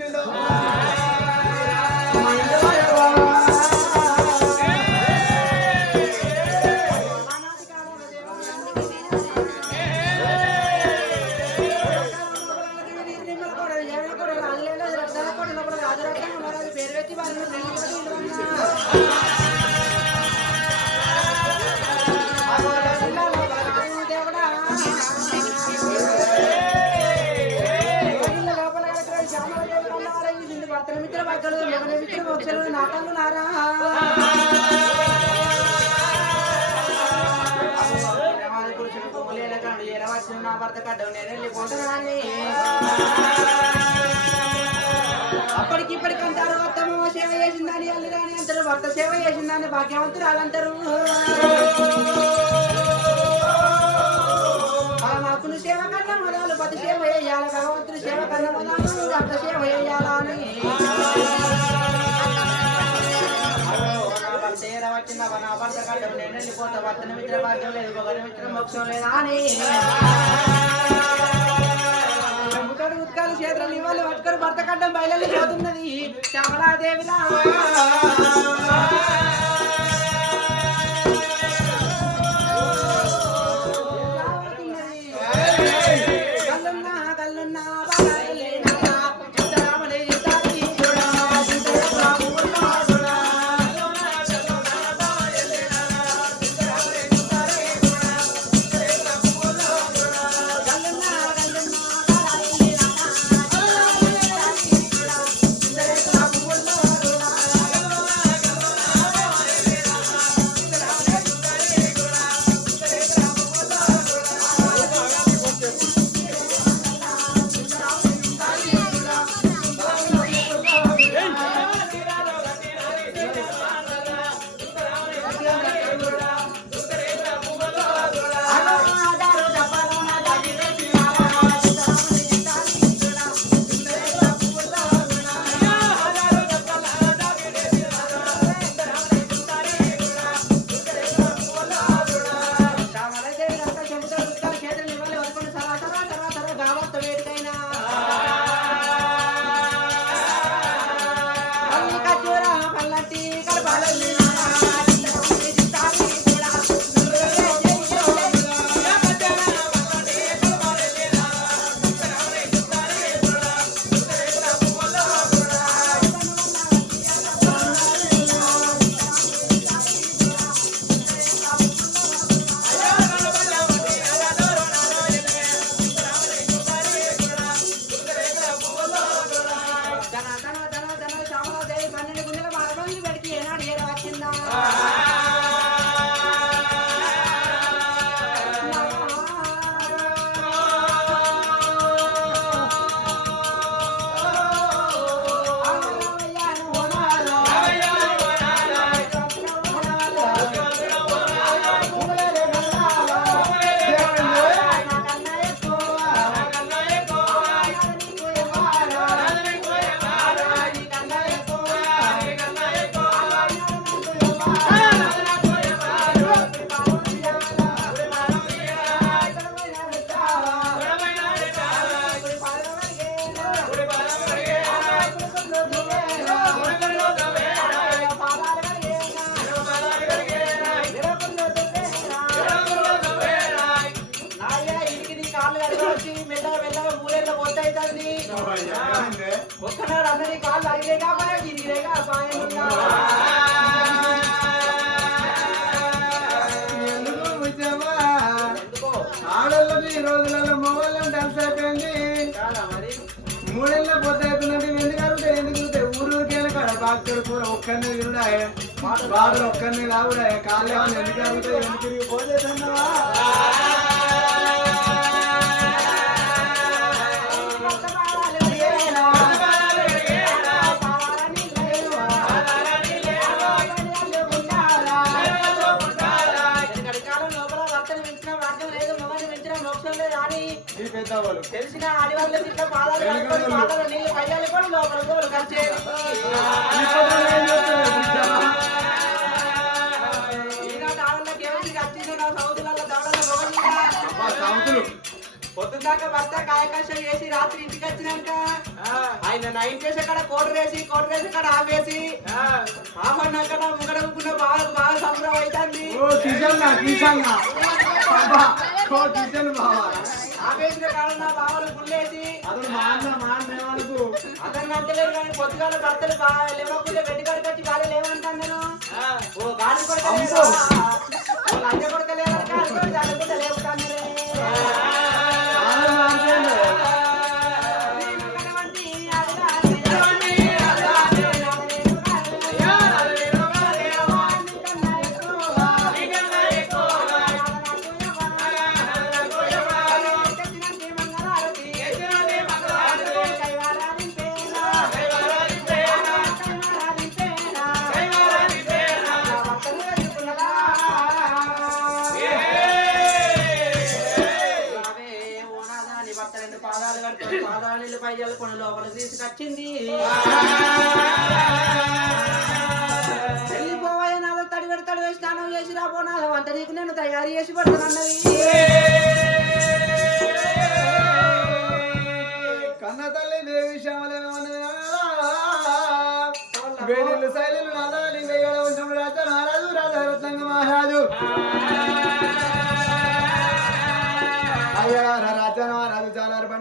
মুক্তি দাও నాటలు పురుషుడు పువ్వులేల నా భర్త కడ్డం నేను అప్పటికి ఇప్పటికి అంటారు అత్తమ్మ సేవ చేసిందని అల్లిరాని అంటారు భర్త సేవ చేసిందని భాగ్యవంతురాలంటారు. సేవ కన్నా మొదలు పతి సేవ చేయాలి భగవంతుడు సేవ కన్నా మొదలు భర్త సేవ చేయాలని నా నేను వెళ్ళిపోతా భర్తను మిత్ర భాగ్యం లేదు ఒకరి మిత్ర మోక్షం లేదా అని. చెంబుతోడు ఉత్కాలు క్షేత్రాలు ఇవ్వాలి పట్టుకొని భర్త కడ్డం బయలు పోతున్నది. శ్యామలాదేవిలా. మూడేళ్ళ పొద్దు అయిపోయిందంటే ఎందుకు ఎందుకు అడుగుతాయి ఊరు ఊరికేళ్ళ కాడ బాక్తుడు కూర ఒక్కరిని తిరుడాయే బాధలు ఒక్కరిని రావుడాయే కాళ్ళు ఎందుకు ఎందుకు తిరిగి పోతే తెలిసిన ఇట్లా పాదాలు పాదాలు నీళ్ళు కూడా లోపల గోలు నా. పొద్దుదాకా భర్త కాయకష్టం చేసి రాత్రి ఇంటికి వచ్చినాక ఆయన నైట్ చేసే కాడ కోటర్ వేసి కోటర్ వేసే కాడ ఆపేసి ఆపన్నాక ముంగడకున్న బావలకు బాగా సంబరం అవుతుంది. ఆపేసిన కాడ నా బావలు గుళ్ళేసి అతను మా అన్న మా అన్న ఏమనుకు అతను అంతలేదు కానీ పొద్దుగాల భర్తలు లేవకుండా బెడ్ కాడికి వచ్చి గాలి లేవంటాను నేను. ఓ గాలి కొడక ఓ లంజ వచ్చింది వెళ్ళిపోవయ్య నాలో తడి పెడతాడు వేసి స్నానం చేసి రాబో వంట నీకు నేను తయారు చేసి పెడతానన్నది కన్న తల్లి దేవి శ్యామలేమన్నది శైలిలు వంశం రాజా రాజా రత్నంగ మహారాజు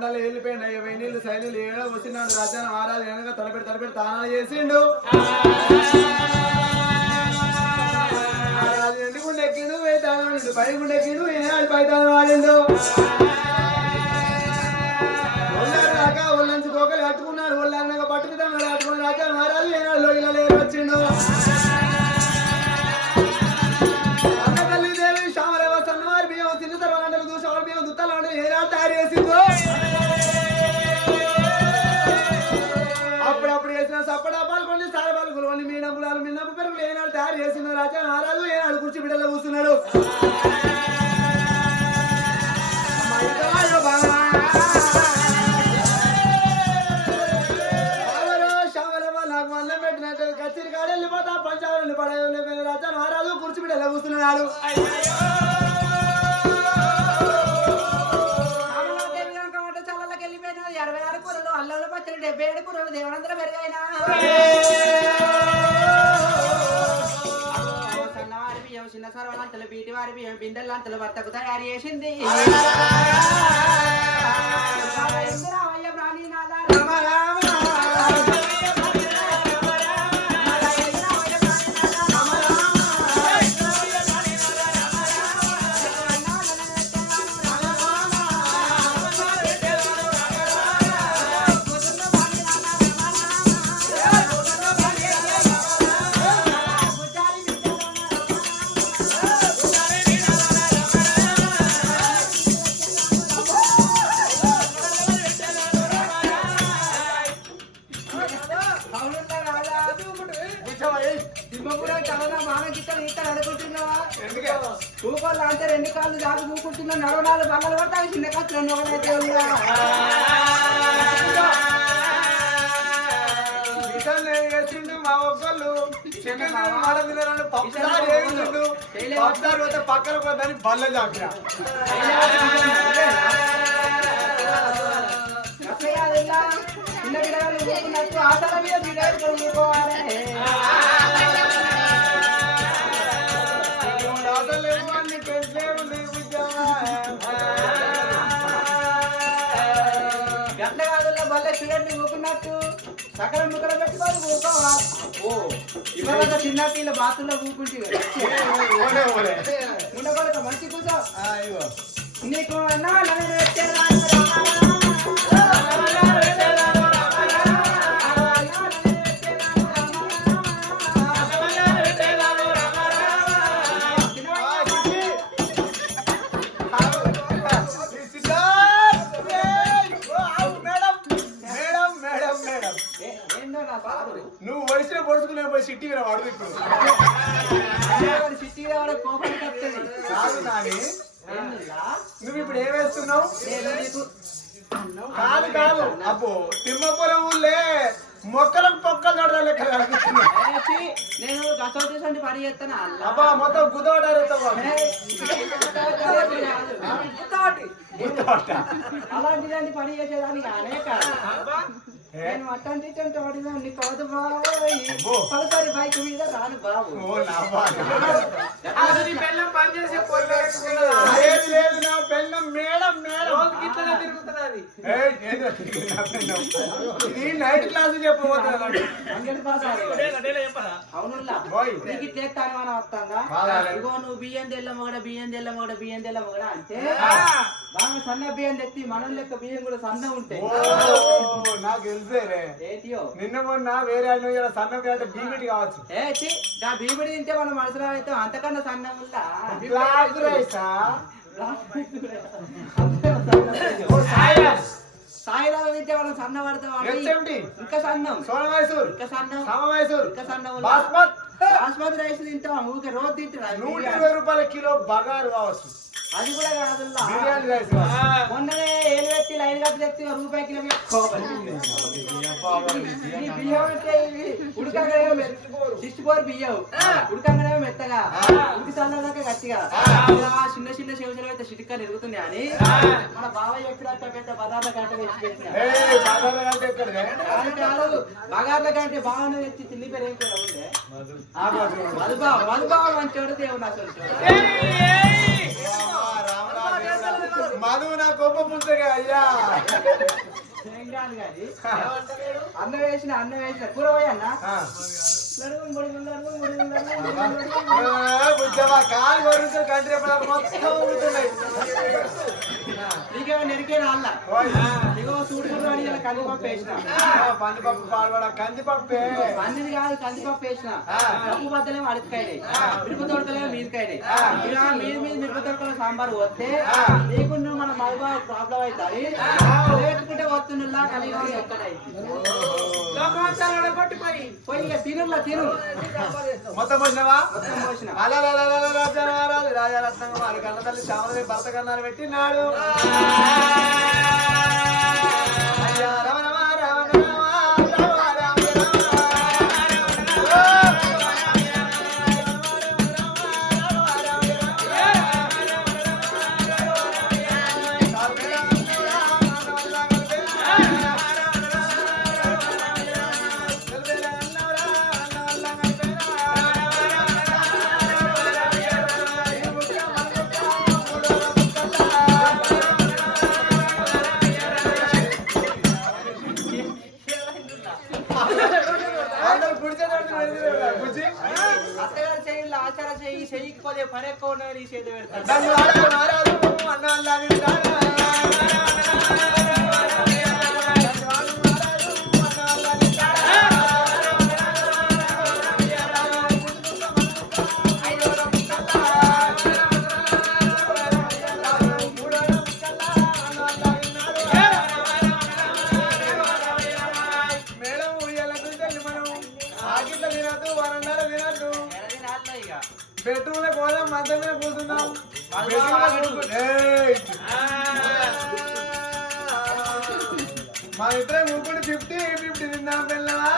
చాలా బండలు వెళ్ళిపోయింది అయ్యా ఏడో వచ్చినాడు రాజా మహారాజు వెనక తలపెడి తలపెడి తానాలు చేసిండు. మహారాజు గుండె ఎక్కిండు వేతాను వాడిండు. పై గుండె ఎక్కిండు ఏనాడు పైతాను వాడిండు. ఒళ్ళారు దాకా ఒళ్ళంచి తోకలు కట్టుకున్నాడు ఒళ్ళారినాక పట్టుకుతాం కట్టుకుని రాజా మహారాజు ఏనాడు ఇలా వచ్చిండు వెళ్ళిపోతా పంచావరం పడే రాజా మహారాజు కూర్చి బిడ్డలో కూర్చున్నాడు? అరవై ఆరు కూరలు అల్లంలో పచ్చడి డెబ్బై ఏడు కూరలు దేవనంతరం పెరిగాయినా సన్నవారి బియ్యం చిన్న సర్వలంతలు బీటి వారి బియ్యం బిందెలంతలు వర్తకు తయారు చేసింది కాళ్ళు దాకా దూకుంటున్నా నడవనాలు బల్లలు పడతాయి చిన్న రెండు ఒకటైతే ఉందా పక్కన పోతే బల్ల జాగ్రత్త చిన్న ఆటల మీద సకల ముక్కలు పెట్టుకొని ఊకోవాలి ఓ ఇవాళ చిన్న పిల్ల బాతుల్లో ఊకుంటే ఉండకూడదు మంచి కూర్చో. నీకు అన్నా నువ్వు వయసులో పొడుచుకునే పోయి సిట్టి మీద వాడు ఇప్పుడు సిటీ వాడు కోపం కప్తుంది కాదు నాని నువ్వు ఇప్పుడు ఏం వేస్తున్నావు? కాదు కాదు. అబ్బో తిమ్మపురం ఊళ్ళే మొక్కలకు పొక్కలు ఛీ, నేను గసోటి పని చేస్తాను అబ్బా మొత్తం గుద్దవాడారు అలాంటిదాన్ని పని చేసేదానికి అనేక. నేను అట్టంటి ఇట్టంటి పడిదాన్ని కాదు బాయ్. పలసరి బైక్ మీద రాను బాబు. ఓ నా లేదు లేదు నా పెళ్ళం మేడం మేడం. ఏయ్, ఏదో తిరిగి నా పెళ్ళం. ఇది నైట్ క్లాస్ చెప్పబోతున్నా అంగడి పాస్. నీకు బాగాలే. ఇగో నువ్వు బియ్యం తెల్ల మొగడ బియ్యం బియ్యం తెల్ల మొగడ అంటే బాగా సన్న బియ్యం తెచ్చి మనం లెక్క బియ్యం కూడా సన్న ఉంటాయి నాకు ఏంటియో? నిన్న మొన్న వేరే ఆయన ఇలా సన్నం అంటే బీబీటీ కావచ్చు. ఏ చి దా బీబడి తింటే మనం మనసులో అయితే అంతకన్నా సన్నం ఉందా? బ్లాక్ రైసా తింటే మనం సన్న పడతాం ఇంకా సన్నం. సోన మైసూర్. ఇంకా సన్నం. సమ మైసూర్. ఇంకా సన్నం బాస్మత్. బాస్మతి రైస్ తింటాం. ఊరికే రోజు తింటాం నూట ఇరవై రూపాయల కిలో బగారు కావచ్చు. అది కూడా కాదు. మొన్ననే ఏలు పెట్టి లైన్ కట్టి తెచ్చి రూపాయి కిలో ఈ బియ్యం అంటే ఇవి. ఉడకంగానే సిక్స్టీ ఫోర్ బియ్యం. ఉడకంగానే మెత్తగా. ఉడికి చల్లదాకా గట్టిగా. చిన్న చిన్న శివశలు అయితే చిటికా ఎరుగుతున్నాయి అని మన బాబాయ్ చెప్పినట్టు పెద్ద పదార్థ గంట తెచ్చి పెట్టిన ఏయ్, సాధారణ అంటే ఎక్కడిదే? కాదు కాదు బగార్ల కంటే బాగున్నది తెచ్చి తిండి పేరు ఏం పేరు. మధుబావ మధుబావ మంచోడు దేవుడు అసలు మధు నా గొప్ప పుస్తగా అయ్యా ఏం కాదు కానీ అన్న వేసిన అన్న వేసిన కూర పోయి అన్న ఆ. నడుము, ముడుము, నడుము, ముడుము, నడుము, ముడుము, నడుము. ఏ, బుజ్జమ్మ, కాలు కొరుకుతూ కంటి రెప్పలు మొత్తం ఊగుతున్నాయి. నీకేమో అల్ల? ఓయ్. నీకో ఇలా కందిపప్పు వేసిన. పందిపప్పు కందిపప్పే. కాదు కందిపప్పు వేసిన. పప్పు బద్దలేమో అరటికాయలే. మిరప తోటలేమో మీదకాయలే. ఇలా మీద మీద మిరప తోటలో సాంబార్ వస్తే. నీకు నువ్వు మన మగబా ప్రాబ్లం అవుతుంది లేకుంటే వస్తున్నా కలిగి ఎక్కడైతే మొత్తం పోసినావా రాజరత్నం వారి కన్న తల్లి శ్యామలదేవి భర్త కన్నాలు పెట్టినాడు అయ్యా చెయ్యి చెయ్యికి కొద్దిగా పని ఎక్కువ ఉన్నది ఈ చేతి పెడతాను పోదాం మంచం మీద కూర్చుందాం! మన ఇద్దరం ఊపుడు ఫిఫ్టీ ఫిఫ్టీ తిందాం పిల్లవా